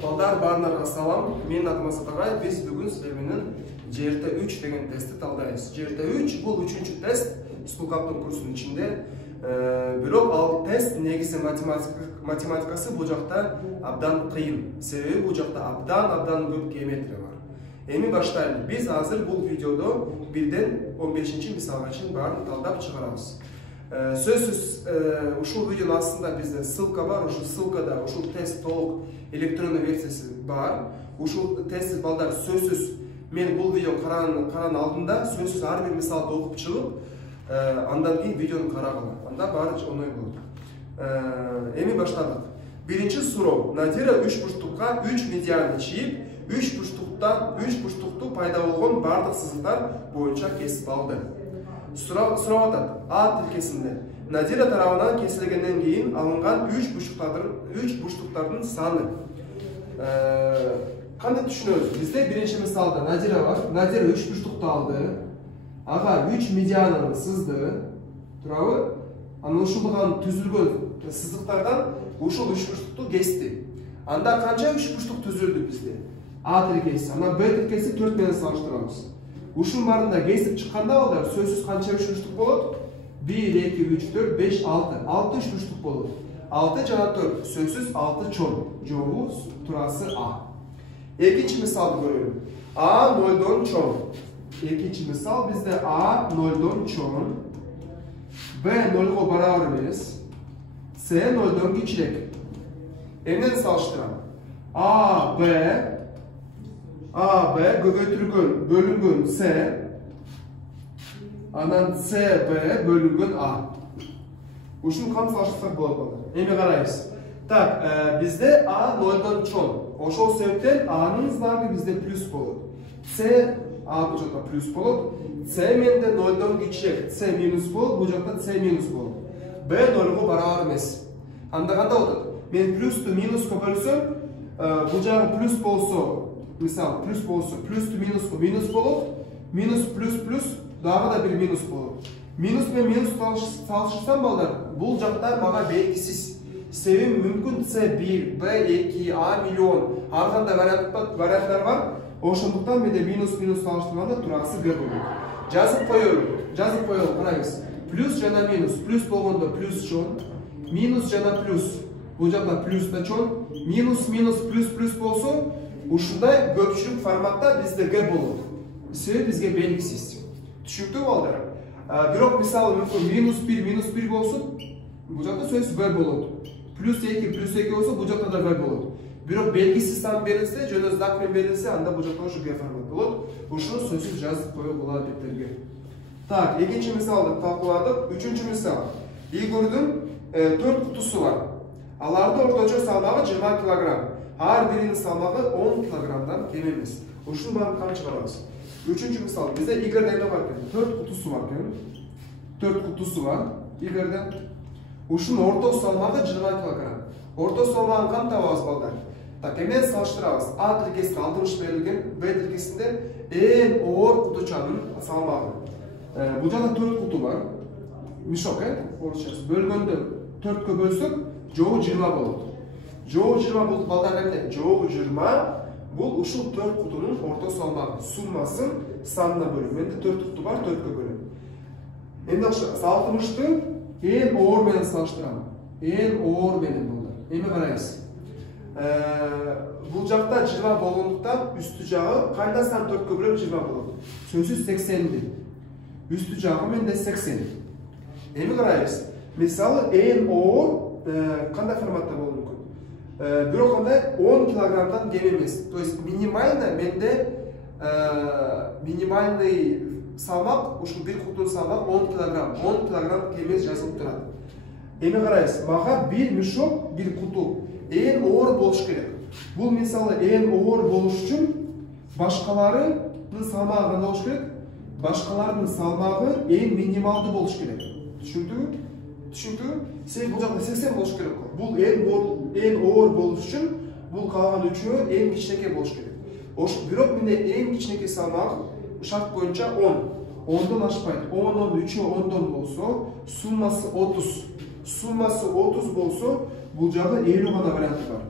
Балдар баарыңарга салам. Менин атым Асат агай. Биз бүгүн силер менен GRT3 деген тестти талдайбыз. GRT3 бул 3-чү тест Скулкаптын курсунун ичинде. Бирок ал тест негизи математикасы бул жакта абдан кыйын. Себеби бул жакта абдан көп геометрия бар. Эми баштайлы. Биз азыр бул видеодо 1ден 15-чи мисалга чейин баарын талдап чыгарабыз. Сөзсүз ушул видеонун астында бизде ссылка бар. Ушул ссылкада ушул тест толук электрондуу версиясы бар. Ушул тестти балдар сөзсүз мен бул видео караганын алдында сөзсүз ар бир мисалды окуп чыгып, андан кийин видеону карагыла. Анда баары оңой болот. Эми баштадык. Биринчи суроо. Надира 3 бурчтукка 3 медианы чийип, 3 бурчтукту пайда болгон бардык сызыктар боюнча кесип алды. Сурап атат. А тилкесинде Надира тарабынан кесилгенден кийин алынган 3 бурчтуктардын саны. Кандай түшүнөбүз? Бизде биринчи мисалда Надира бар. Надира 3 бурчтукту алды. Ага 3 медиананы сызды. Туурабы? Анан ушулган түзүлгөн сызыктардан ушул 3 бурчтукту кести. Анда канча 3 бурчтук түзүлдү бизде? А тилкеси, анан Б тилкеси 4 менен салыштырабыз. Ушун баарында кесип чыкканда балдар сөзсүз канча 3 бурчтук болот? 1, 2, 3, 4, 5, 6. 6 3 бурчтук болот. 6 жана 4 сөзсүз 6 чоң. Жообу турасы А. Экинчи мисалды көрөлүм. А 0дон чоң. Экинчи мисал бизде А 0дон чоң. Б 0го барабар эмес. С 0дон кичирээк. Эмнени салыштырам? А Б көбөйтүлгөн, бөлүнгөн С, анан С Б бөлүнгөн А. Ушуну кантип салыштырсак болот балдар? Эми карайбыз. Так, бизде А 0дон чоң. Ошол себептен Анын знагы бизде плюс болот. С А бул жакта плюс болот. С менде 0дон кичирээк, С минус болот, бул жакта С минус болот. Б 0го барабар эмес. Анда кандай болот? Мен плюсту минуска бөлсөм, бул жагы плюс болсо, мисалы плюс болсо, плюсту минуско минус болот, минус плюс дагы да бир минус болот. Минус менен минус салыштырсам балдар, бул жакта мага белгисиз. Себеби мүмкүн С1, Б2, А миллион, ар кандай варианттар бар. Ошондуктан менде минус салыштырганда турасы Г болот. Жазып коелу, карайбыз. Плюс жана минус, плюс болгондо плюс чоң, минус жана плюс, бул жакта плюс да чоң, минус плюс болсо, ушундай көпчүлүк форматта бизде Г болот. Себеби бизге белгисиз. Түшүнүктүү балдар? Бирок мисалы мүмкүн минус 1 болсо, бул жакта сөзсүз В болот. Плюс 2 болсо, бул жакта да В болот. Бирок белгисиз сан берилсе, жөнөкөй знак менен берилсе, анда бул жакта ошо Г формат болот. Ушуну сөзсүз жазып коюп болот беттерге. Так, экинчи мисалды талкууладык. Үчүнчү мисал. Игордун 4 кутусу бар. Алардын орточо салмагы 20 кг. Ар биринин салмагы 10 кг кем эмес. Ушуну баарын кантип чыгарабыз? Үчүнчү мисал. Бизде Игордун эмне бар экен? 4 кутусу бар экен. 4 кутусу бар Игордун. Ушунун орто салмагы 20 кг. Орто салмагын кантип табабыз балдар? Так, эмнени салыштырабыз? А тилкесинде 60 берилген, Б тилкесинде эң оор кутучанын салмагы. Бул жакта 4 куту бар. Мешок, орусчасы. Бөлгөндө 4кө бөлсөк, жообу 20 болот. Жообу 20 бул балдар эмне? Жообу 20 бул ушул 4 кутунун орто салмагы. Суммасын санына бөлөм. Менде 4 куту бар, 4кө бөлөм. Эми 60-ты эң оор менен салыштырам. Эң оор менен балдар. Эми карайбыз. Бул жакта 20 болгондуктан үстү жагы кайда сан 4кө бөлөп 20 болот. Сөзсүз 80ди. Үстү жагы менде 80. Эми карайбыз. Мисалы эң оор кандай форматта болушу мүмкүн? Бирок кандай 10 килограммдан кем эмес. То есть минимально менде минимальный салмак, ушул бир кутунун салмагы 10 килограмм. 10 килограмм кем эмес жазылып турат. Эми карайбыз. Мага бир мешок, бир куту эң оор болуш керек. Бул мисалы эң оор болуш үчүн башкаларынын салмагы кандай болуш керек? Башкалардын салмагы эң минималдуу болуш керек. Түшүндүңбү? Себеби бул жакта 80 болуш керек. Бул эң оор болуш үчүн бул калган үчөө эң кичинекей болуш керек. Бирок менде эң кичинекей салмак шарт боюнча 10. 10дон ашпайт. 10 3 10дон болсо, суммасы 30. Суммасы 30 болсо, бул жагы 50 гана варианты бар.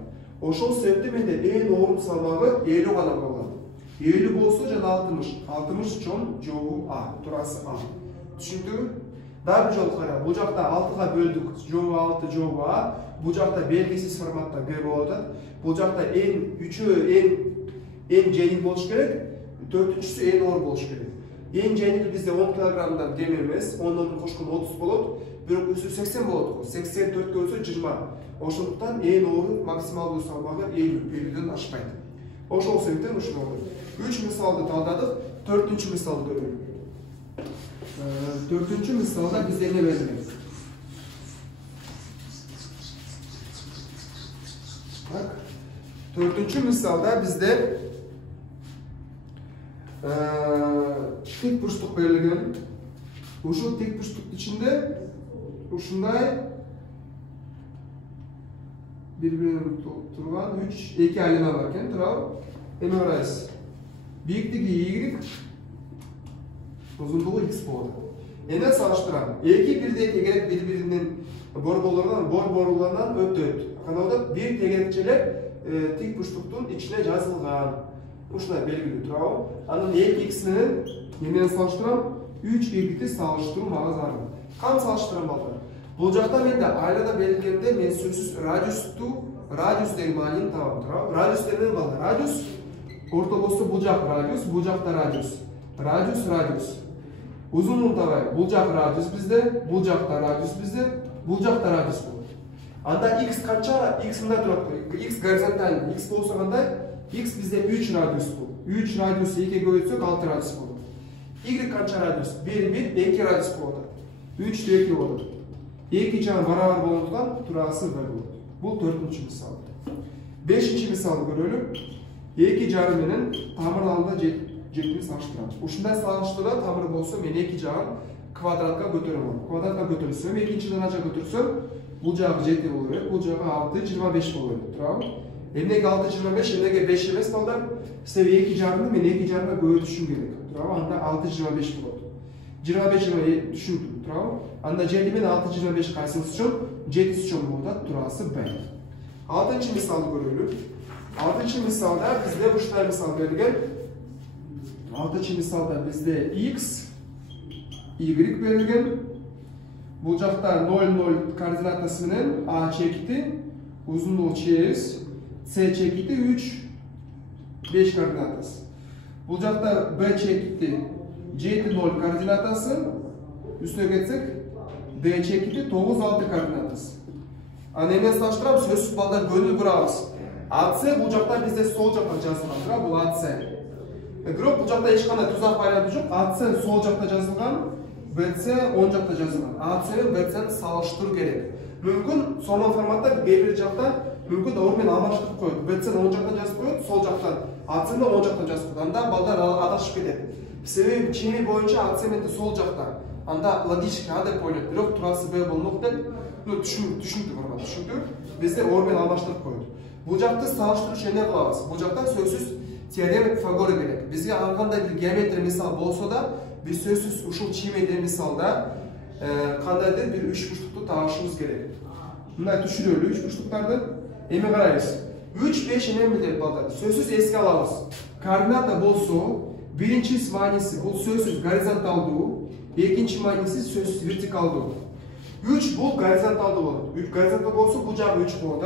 Ошол себептен менде эң орун салмагы 50 гана болгон. 50 болсо жана 60. 60 чоң жобу А, турасы А. Түшүндүңүзбү? Дагы бир жолу кара. Бул жакта 6га бөлдүк. Жобу 6, жобу А. Бул жакта белгисиз форматта Г болуп атат. Бул жакта үчөө эң жеңил болуш керек, төртүнчүсү эң оор болуш керек. Эң жеңил бизде 10 килограммдан кем эмес, 10 кошкон 30 болот, бирок үсү 80 болот го. 84 көлсө 20. Ошондуктан эң оор максималдуу салмагы 50ден ашпайт. Ошол себептен ушуну алып. 3 мисалды талдадык, 4-үнчү мисалды көрөлүк. 4-үнчү мисалда бизде эмне берилген? Так. 4-үнчү мисалда бизде тик бурчтук берилген. Ушул тик бурчтуктун ичинде ушундай бири-бирине турган 2 айлана бар экен, туурабы? Эми карайсыз. Бийиктиги y, узундугу x болот. Эне салыштырам. Эки бирдей тегерек бири-биринин борборлорунан өтөт. Кандай бир тегерекчелер тик бурчтуктун ичине жазылган. Ушундай белгилүү, туурабы? Анан 2x менен эмнени салыштырам? 3y салыштыруу мага зарыл. Кам салыштырам балдар? Бул жакта менде айлада берилгенде мен сөзсүз радиус деген маанини табам, туурабы? Радиус деген балдар. Радиус орто болсо бул жак радиус, бул жакта радиус. Радиус. Узунун табай. Бул жак радиус бизде, бул жакта радиус бизде, бул жакта радиус болот. Анда x канча? X мындай турат. X горизонталь, x болсо кандай? X бизде 3 радиус болот. 3 радиус 2 көбөйтсөк 6 радиус болот. Y канча радиус? 1 2 радиус болот. 3 2 болот. 2 жагы барабар болгондуктан турасы 1 болот. Бул 4-үнчү мисал. 5-чи мисалды көрөлүк. 2 жары менен тамыр алдында жетини салыштырам. Ушундай салыштырда тамыр болсо мен 2 жагын квадратка көтөрөм. Квадратка көтөрсөм, экинчи даража көтөрсөм, бул жагы 7 болот берет, бул жагы 6 25 болот берет, туурабы? Эмнеге 6 25, эмнеге 5 эмес балдар? Себеби 2 жарымды мен 2 жарымга көбөйтүшүм керек, туурабы? Анда 6 25 болот. 25 түшүндүм, туурабы? Анда 7 менен 6 25 кайсысы чоң? 7 чоң болот, турасы Б. 6-чы мисалды көрөлүк. 6-чы мисалда бизде ушундай мисал берилген. 6-чы мисалда бизде x, y берилген. Бул жакта 0,0 координатасы менен a чекити, узундугу чейиз, c чекити 3, 5 координатасы. Бул жакта b чекити 7,0 координатасы, үстүнө кетсек, d чекити 9,6 координатасы. Аны эмне салыштырам? Сөзсүз балдар көңүл бурабыз. AC бул жакта бизде сол жакта жазылган, туурабы? Бул AC. Бирок бул жакта эч кандай тузак байланышы жок. AC сол жакта жазылган, BC оң жакта жазылган. AC менен BC-ни салыштыруу керек. Мүмкүн сонун форматта бир жакта мүмкүн орун менен алмаштырып коет. BC-ни оң жактан жазып коет, сол жактан AC-ни оң жактан жазып коет. Анда балдар адашып кетет. Себеби чейми боюнча AC менен сол жакта. Анда логически андай ойлойт. Бирок турасы Б болмок деп, түшүндүк формат, түшүндүк. Бизде орун менен алмаштырып коет. Бул жакты салыштырууч эмне кылабыз? Бул жакта сөзсүз теорема Пифагора керек. Бизге ар кандай бир геометрия мисал болсо да, биз сөзсүз ушул чиймеден мисалда кандайдыр бир үч бурчтукту табышыбыз керек. Мындай түшүрөлү үч бурчтуктарды. Эми карайбыз. 3 5 эмне билет балдар? Сөзсүз эске алабыз. Координата болсо, биринчи мааниси бул сөзсүз горизонталдуу, экинчи мааниси сөзсүз вертикалдуу. 3 бул горизонталдуу болот. 3 горизонталдуу болсо бул жагы 3 болот.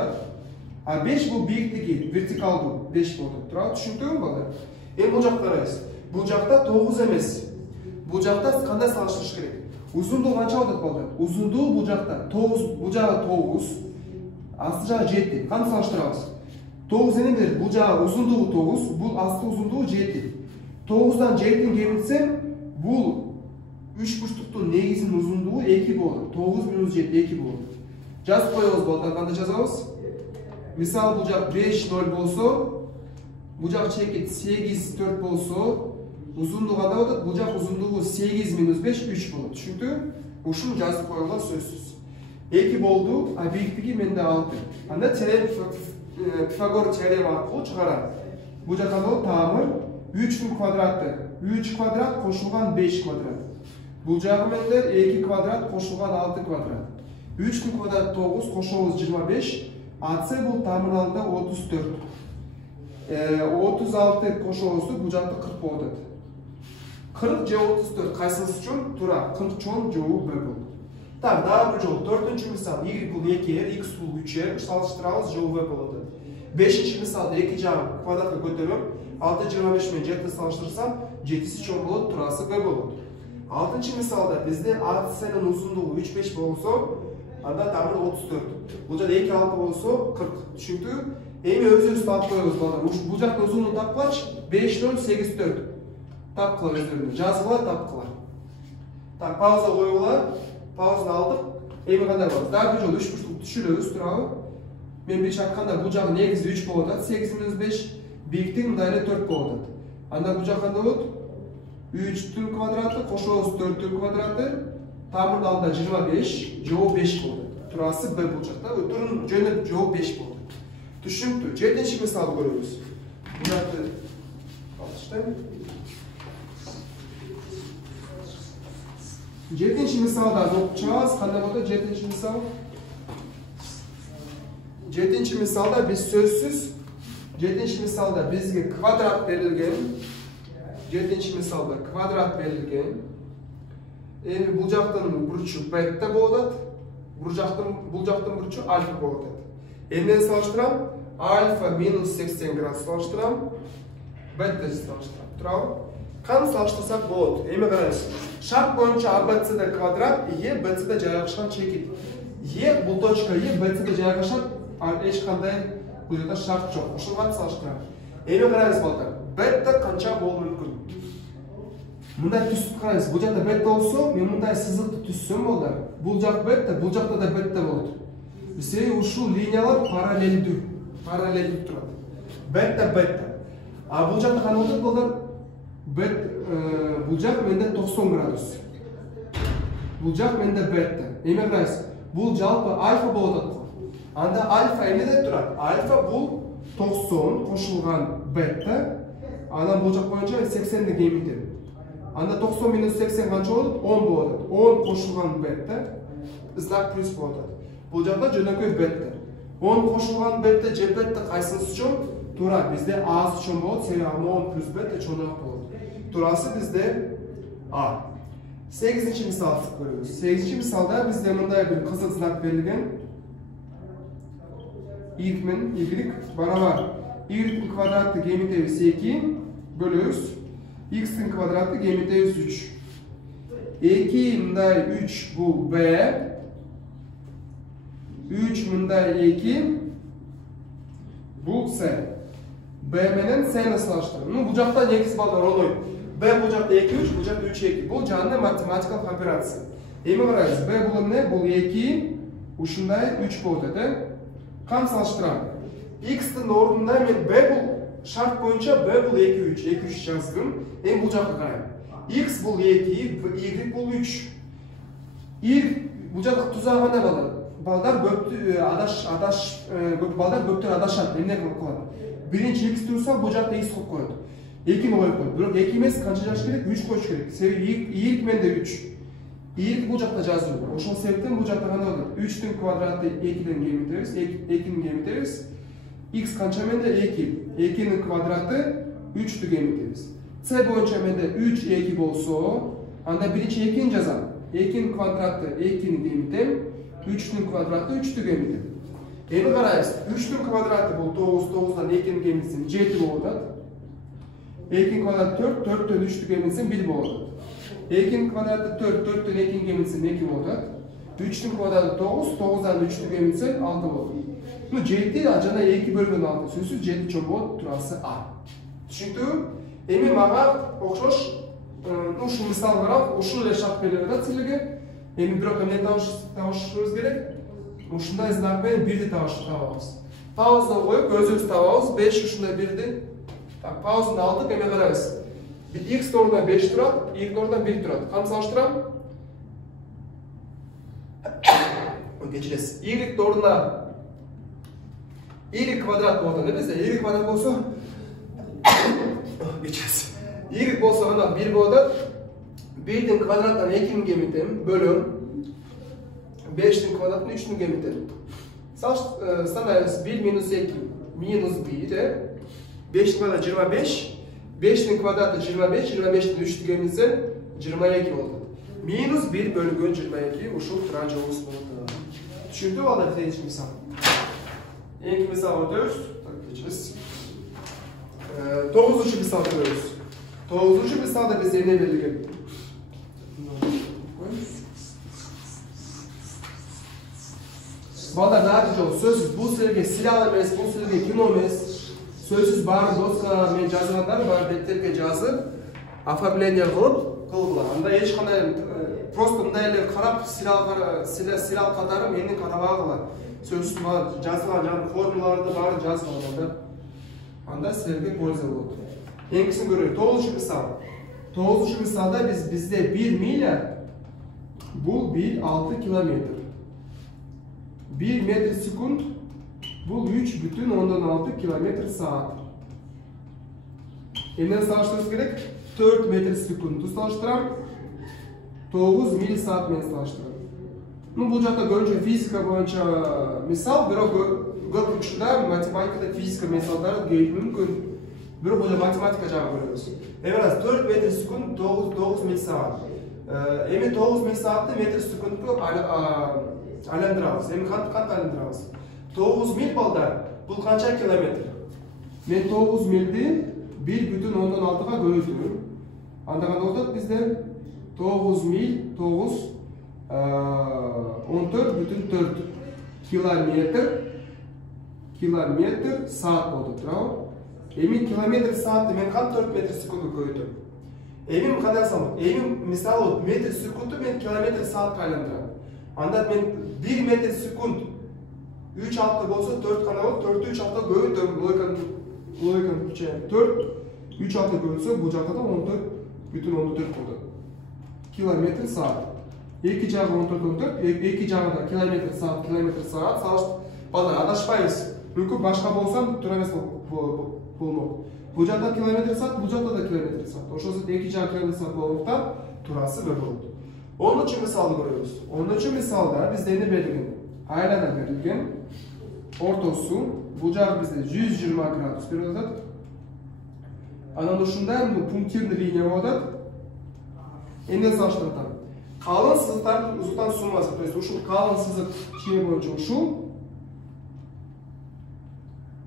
А 5 бул бийиктиги вертикалдуу 5 болот. Туурабы? Түшүндүңүзбү балдар? Эми бул жакта карайбыз. Бул жакта 9 эмес. Бул жакта кандай салыштырыш керек? Узундугу канча болот балдар? Узундугу бул жакта 9, бул жагы 9, асты жагы 7. Кантип салыштырабыз? 9 эмне берет? Бул жагы узундугу 9, бул асты узундугу 7. 9дан 7-ни кемитсем, бул үч бурчтуктун негизинин узундугу 2 болот. 9 минус 7 2 болот. Жазып коебуз балдар, кандай жазабыз? Мисалы бул жак 5 0 болсо, бул жак чекит 8 4 болсо, узундугу кандай болот? Бул жак узундугу 8 минус 5 3 болот. Түшүндү? Ушуну жазып коюлган сөзсүз. 2 болду, а бийиктиги менде 6. Анда Пифагор теорема аркылуу чыгарам. Бул жакка болот тамыр 3-нүн квадраты. 3 квадрат кошулган 5 квадрат. Бул жагы менде 2 квадрат кошулган 6 квадрат. 3'ün kvadratı 9, koşuğumuz 25. AC bu tamırın alında 34. 36 koşuğumuzdu, bucaktı 40 oldu. 40 ce 34 kaysınız için tura 40 çon çoğu böyle. Так, daha bir yol. Dördüncü misal y bul 2'ye, x bul 3'ye, salıştırağız çoğu böyle oldu. Beşinci misalda 2 cam kvadratı götürüyorum. 6 25 men 7 salıştırsam 7'si çon bulup turası böyle olur. Altıncı misalda bizde AC'nin uzunluğu 3-5 olsa, anda tamir 34. Bucak 2-6 olsa 40. Çünkü emi özü tap koyuyoruz. Bucak uzunluğu tap kaç? 5-0-8-4. Tap kılar özlerinde. Жазғыла tap kılar. Так, pauza koyuyorlar. Pauzunu aldık. Emi kadar var. Daha bir yol 3,5 düşürüyoruz turağı. Ben bir çakanda bucağın negizde 3 болады. 8-5 büyüktüğün daire 4 болады. Anda bucak kanda olur. 3'tün kvadratı, koşuğuz 4'tün kvadratı, tamırın alında 25, çoğu 5 oldu. Turası B bulacak da, ötürün jönü çoğu 5 oldu. Düşünüptü. 7. misalı görüyoruz. Bucakты alıştı. 7. misalda okuyacağız. Qanday bo'ldi 7. misal? 7. misalda biz sözsüz. 7. misalda bizge kvadrat verilgen. 7. misalda kvadrat verilgen. Endi bucaktın burcu bette bo'ladi. Bucaktın burcu alfa bo'ladi. Endi salıştıram. Alfa minus 80 grad salıştıram. Bette salıştıram. Turabı. Kan salıştırsak bo'ladi. Endi qaraysiz. Şart boyunca ABC'de kvadrat, E BC'de joylashgan chekit. E bu точка E BC'de joylashgan hech qanday bu yerda shart yo'q. O'shani salishtiramiz. Endi qaraysiz boltar. Betta qancha bo'lishi mumkin? Bunday tuzib qaraysiz. Bu joqda betta bo'lsa, men bunday siziqni tuzsam bo'ladi. Bu joq betta, bu joqda da betta bo'ladi. Bizga shu liniyalar parallel turadi. Betta betta. A bu joqda qanday bo'ladi bo'lar? Bu joq menda 90 gradus. Bu joq menda betta. Nima qaraysiz? Bu jalpi alfa bo'ladi. Anda alfa emida turadi. Alfa bu 90 qo'shilgan betta. Ana bu joq bo'yicha 80 ga emidi. Anda 90 minus 80 qancha bo'ladi? 10 bo'ladi. 10 qo'shilgan betta znak plus bo'ladi. Bu joqda jo'nako'y betta. 10 qo'shilgan betta je betta qaysinisi uchun? To'ra bizda A uchun bo'ladi, sening 10 plus betta cho'naq bo'ladi. Turası bizde A. 8. misal koyuyoruz. 8. misalda bizde bunday bir kısıt znak verilgen. Y barabar. Y'nin kvadratı geometrisi 2 bölüyoruz. X'in kvadratı geometrisi 3. 2 bunday 3 bu B. 3 bunday 2 bu C. B menen C'ni salıştırın. Bu joqda negiz ballar oluyor. B bu joqda 2 3, bu joqda 3 2. Bu canlı matematikal operatsiya. Endi qaraysiz. B bu ne? Bu 2, ушундай 3 bo'ladi. Qan salıştıramiz. X'nin o'rnida men B bu shart bo'yicha B bu 2 3, 2 3 yozdim. Endi bu joqqa qarayman. X bu 2, Y bu 3. Y bu joqqa tuzag'anda bo'ladi. Ballar bo'pti ballar bo'pti adashadi. Endi nima qiladi? Birinchi x tursa bu joqda x qo'yib qo'yadi. 2 ni qo'yib qo'yadi. Biroq 2 emas, qancha yozish kerak? 3 qo'yish kerak. Y menda 3. Y bu joqda yozildi. O'sha sebepdan bu joqda qanday bo'ladi? 3 ning kvadrati 2 dan geometriyamiz, 2 ning geometriyamiz. X qancha menda 2. 2 ning kvadrati 3 ning geometriyamiz. C bo'yicha menda 3 2 bo'lsa, anda birinchi 2 ni yozaman. 2 ning kvadrati 2 ning geometri, 3 ning kvadrati 3 ning geometri. Endi qaraysiz. 3 ning kvadrati bu 9, 9 dan 2 ning geometrisi 7 bo'ladi. 2 ning kvadrati 4, 4 dan 3 ning geometrisi 1 bo'ladi. 2 ning kvadrati 4, 4 dan 2 ning geometrisi 2 bo'ladi. 3 ning kvadrati 9, 9 dan 3 ning geometrisi 6 bo'ladi. Bu 7 jana 2 bo'lgan 6. So'zsiz 7 cho'ng bo'ladi, turasi A. Tushundingmi? Endi menga o'xshash shu misol bilan o'shunday shart beriladi sizlarga. Endi biroq qanday tavishimiz kerak? Shunday znak bilan birni tavishimiz. Pauzani qo'yib, o'zingiz tavamiz. 5 shunday birdi. Tak, pauzani oldik, endi qaraymiz. X o'rnida 5 turadi, Y o'rnida 1 turadi. Qani solishtiram? Kechirasiz. Y o'rnida Y kvadrat bo'ladi bizda. Y kvadrat bo'lsa kechirasiz. Y bo'lsa mana 1 bo'ladi. 1 ning kvadratdan 2 ning geometrim bölüm. 5'nin kvadratını 3'ün gemide. Sanayız 1 minus 2 minus 1'e 5'nin kvadratı 25. 5'nin kvadratı 25, 25'nin 3 gemisi 22 oldu. Minus 1 bölgün 22 uşul tırancı olsun oldu. Düşündü o da birinci misal. İlk misal ödüyoruz. Geçiniz. 9. misal ödüyoruz. 9. misalda bize ne belirgin? Ballar natice ol. Sözsüz bu sürege silah emes, bu sürege kino emes. Sözsüz bar, doska, men жазғандар бар беттерге жазып, оформление қылып, анда ешқандай просто мындай эле карап силал катары мени карабагыла. Сөзсүз жазылган жаңы формулаларды баарын жазган да. Анда силерге польза болот. Эңгисин көрөлүк. 9 мисал. 9 мисалда бизде 1 миля бул 1,6 километр. 1 метр секунд бұл 3,6 км саат. Endен салыштырып керек 4 метр секундты салыштырам, 9 миль саат мен салыштырам. Бұл жақта көбінше физика бойынша мисал, бирок көп учурда математикада физика мисалдары келип мүмкүн. Бирок бұл математика жагы көрөбүз. Эми 4 метр секунд 9 миль саат. Эми 9 миль саатты метр секундку айландырабыз. Эми кантип айландырабыз? 9 миль балдар, бұл қанша километр? Мен 9 мильді 1,6-ға көбейтемін. Анда қандай болады бізде 9 миль 9 14,4 километр саат болды. Эми километр саатты мен қанша 4 метр секундқа көбейтемін. Эми қандай салмақ? Эми мисалы метр секундты мен километр саатқа айландырамын. Анда мен 1 метр секунд 3 hafta bolsa 4 kanal, 4'ü 3 hafta böldüm. Logikanın küçüğü 4, 3 hafta bölse bu cakada 14, bütün 14 oldu. Kilometre saat. İki cağı 14, iki cağı da kilometre saat, sağış bana adaşmayız. Mümkün başka bolsam türemez bulmak. Bu cakada kilometre saat, bu cakada da kilometre saat. O şosu iki cağı kilometre saat olmaktan turası böyle oldu. Onun için misalda görüyoruz. Onun için misalda bizde ne belirgin? Ayladan verilgen ortosu bucak bizde 120 gradus veriyorlar. Anadolu'ndan bu punktirli linye var. Enden saçlardan. Kalın sızıklar uzaktan sunması. Şu kalın sızık şey boyunca şu.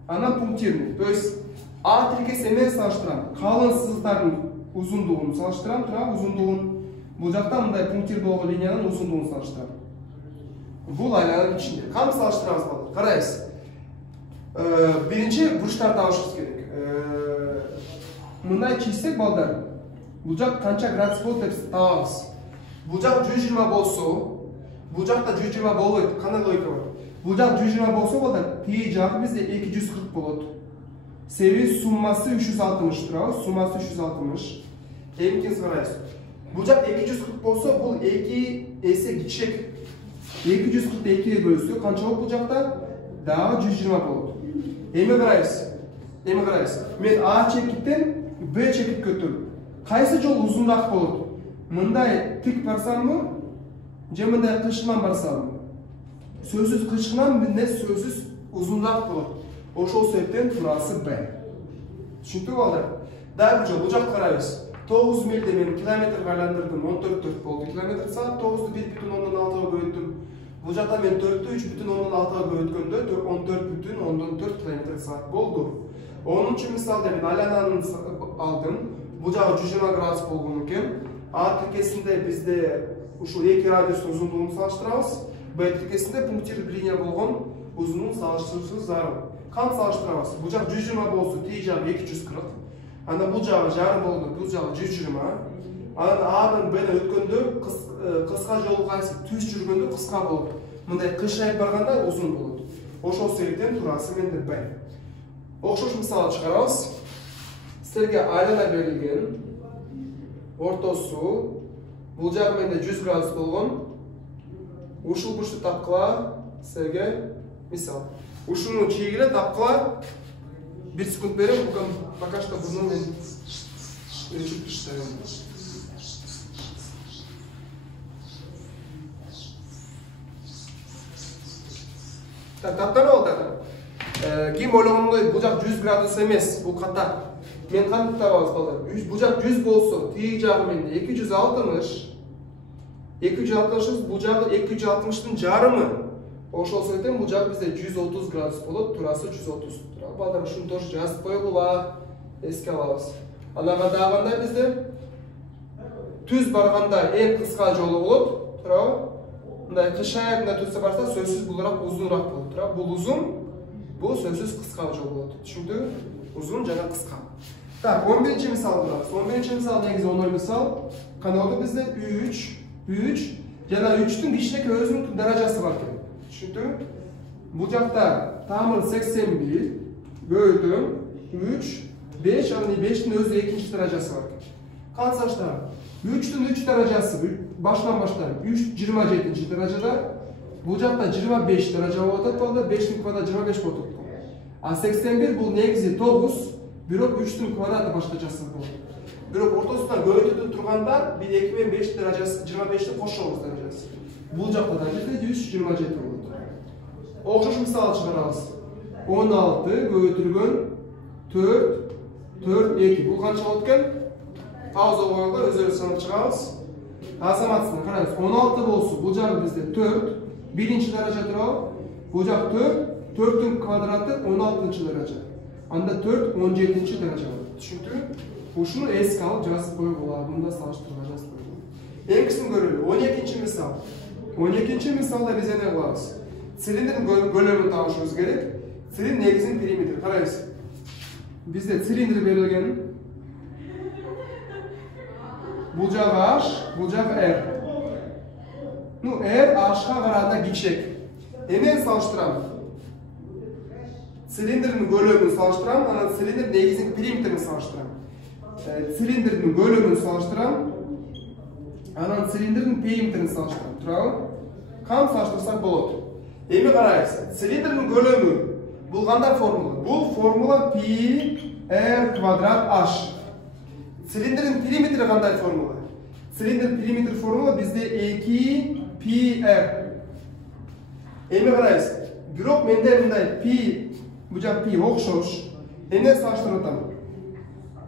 Ana punktirli. A trikesi enden saçtıran. Kalın sızıkların uzunluğunu saçtıran. Uzunluğun bucaktan da punktirli olan linyanın uzunluğunu saçtıran. Бұл айланın içinde. Қаны салыштырамыз балдар? Қарайыз. Birinci burçlar табышымыз керек. Мындай чийсек балдар, бұл жақ қанша градус болды деп табамыз. Бұл жақ 120 болса, бұл жақта 120 болмайды. Қандай логика бар? Бұл жақ 120 болса балдар, тей жағы бізде 240 болады. Себебі суммасы 360 тұрады, суммасы 360. Емкеніз қарайыз. Бұл жақ 240 болса, бұл 2 есе кішек. 242'ye bölüsü kança oldu bu cakta? Daha 120 oldu. Emi qarayız. Men A çekipten B çekip götürdüm. Qaysı jol uzunroq bo'ladi? Mınday tik barsammi? Je mınday qishiqman barsammi? Sözsüz qishiqman mende sözsüz uzunroq bo'ladi. Oşol sebepten turası B. Tushundingmi balдар? Dal bu jaq qaraymiz. 9 milde men kilometre aylandırdım. 14 oldu. Kilometre saat 9'du 1,6'ga böldüm. Bu жақта мен 4'ті 3,6'ға бөлгенде 14,4 км saat болды. 10-ші мисалда мен айлананы алдым. Бұл жағы 120 градус болған екен. A тіркесінде бізде ушу 2 радиустың ұзындығын салыштырамыз. Б тіркесінде пунктирлік линия болған ұзынын салыштырусыз зарыл. Қан салыштырамыз. Бұл жағы 120 болса, тей жағы 240. Анда бұл жағы жарым болды, бұл жағы 120. A'dan B'den ötkende kıska yolu qaysı tüz жүргенде kıska болады. Мындай қышайып барғанда uzun болады. Ошол себептен турасы менде B. Окшош мисал чыгарабыз. Силерге айлана берилген. Ортосу бул жагы менде 100 градус болгон. Ушул бурчту тапкыла силерге мисал. Ушуну чийгиле тапкыла 1 секунд берем. Пока что буну мен өлчүп таштайм. Таптар oldu. Kim ойлағандай бұл жақ 100 градус емес, бұл қата. Мен қандай табамыз балдар? Бұл жақ 100 болса, тиек жағымен 260, 260 бұл жағы 260-тың жарымы. Ошол сөйтен бұл жағы бізде 130 градус болады, турасы 130. Балдар шunu тоже жазып қойып ола, еске алабыз. Анаға дағанда бізде түз барғанда ең қысқа жолы болады, тұрау. Мындай қышаягында түзсе барса, сөзсіз бұлырақ ұзынырақ болады. Бұл ұзын, бұл сөзсіз қысқа жол болады. Түшінді? Ұзын жаңа қысқа. Так, 11-ші мисал бұларыз. 11-ші мисал негізі оңай мисал. Қанауды бізде 3, жаңа 3-тің кішінеке өзінің даражасы бар екен. Түшінді? Бұл жақта тамыр 81, бөлдім, 3, 5, яғни 5-тің өзі екінші даражасы бар екен. Қансаштар? 3-тің 3 даражасы, baştan 27 derecede, bu жақта 25 derece болады, 5'nin kvadratı 25 болады. А 81 бұл негізі 9, бирок 3'тің квадраты башкачасы болады. Бирок ортосында көйтүп тұрғанда, біз 2 мен 5 derajасы 25'ті қосшауыз derajасы. Бұл жақта да жерде 127 болады. Оқшаш мисал шығарабыз. 16 көйтүлгөн 4, 4, 2. Бұл қанша болады екен? Пауза қойыңдар, өздері санап шығамыз. Азаматсына қараңыз, 16 болсы, бұл жағы бізде 4, бірінші даража тұрау, бұл жақ 4, 4-тің квадраты 16-шы даража. Анда 4, 17-ші даража болады. Түшінді? Ушыны еске алып жазып қойып олар, мұнда салыштыруға жазып қойып. Енгісін көрілі, 12-ші мисал. 12-ші мисалда біз ене қылабыз. Цилиндрдің көлемін табышымыз керек. Цилиндр негізін периметр. Қарайыз. Бізде цилиндр берілген. Бұл жағы H, бұл жағы R. Ну, R H-ға қарағанда кішек. Емен салыштырам. Цилиндрдің көлемін салыштырам, ана цилиндр негізін периметрін салыштырам. Цилиндрдің көлемін салыштырам, ана цилиндрдің периметрін салыштырам. Тұрау? Қам салыштырсақ болады. Еме қарайыз. Цилиндрдің көлемі бұл қандай формула? Бұл формула π r квадрат h. Цилиндрдің периметрі қандай формула? Цилиндр периметр формула бізде 2πr. Еме қарайыз. Бирок менде мындай π, бұл жақ π оқшош. Ене салыштырып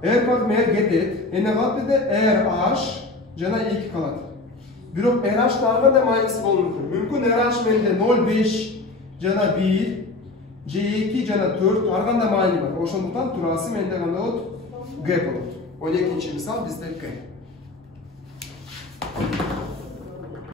r квадрат r кетет. Ене қалып бізде rh жана 2 қалады. Бирок rh тағында майнус болуы мүмкін. Мүмкін rh менде 0,5 жана 1, J2 жана 4 арғанда майны бар. Ошондуктан турасы менде қандай болады? Г болады. 12-ші мисал бізде Г.